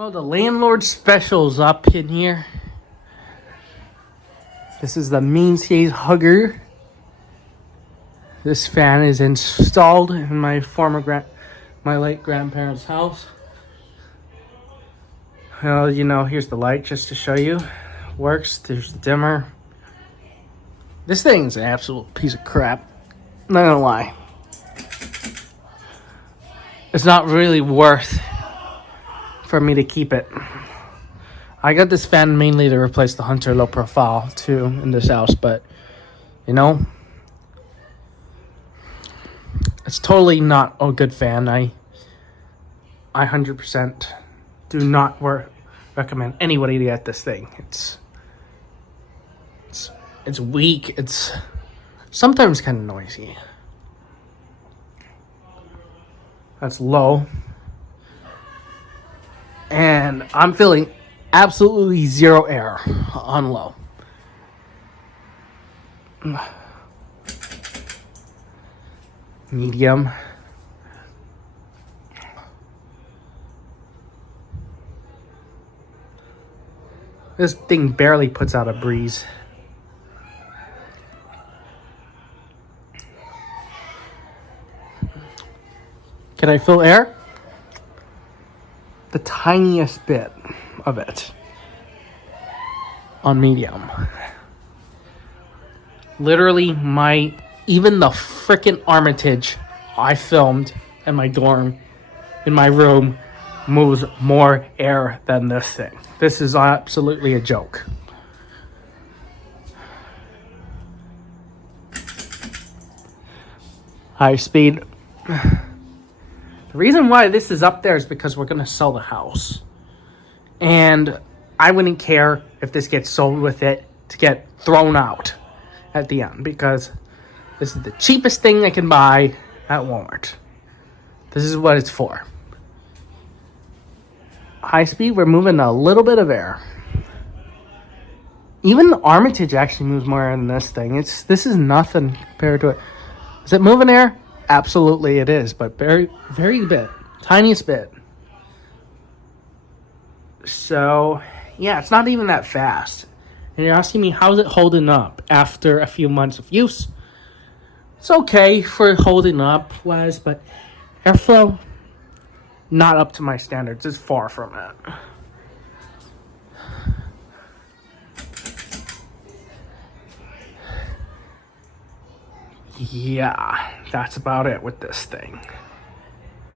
Well, the landlord special's up in here. This is the Mainstays Hugger. This fan is installed in my my late grandparents' house. Well, you know, here's the light just to show you. Works. There's the dimmer. This thing's an absolute piece of crap. Not gonna lie. It's not really worth for me to keep it. I got this fan mainly to replace the Hunter low profile too in this house, but you know, it's totally not a good fan. I 100% do not recommend anybody to get this thing. It's weak. It's sometimes kind of noisy. That's low. And I'm feeling absolutely zero air on low. Medium. This thing barely puts out a breeze. Can I feel air? The tiniest bit of it on medium. Literally even the freaking Armitage I filmed in my dorm, in my room, moves more air than this thing. This is absolutely a joke. High speed. The reason why this is up there is because we're going to sell the house. And I wouldn't care if this gets sold with it to get thrown out at the end. Because this is the cheapest thing I can buy at Walmart. This is what it's for. High speed, we're moving a little bit of air. Even the Armitage actually moves more air than this thing. This is nothing compared to it. Is it moving air? Absolutely it is, but very, very bit. Tiniest bit. So, yeah, it's not even that fast. And you're asking me, how's it holding up after a few months of use? It's okay for holding up, Wes, but airflow, not up to my standards. It's far from it. Yeah, that's about it with this thing.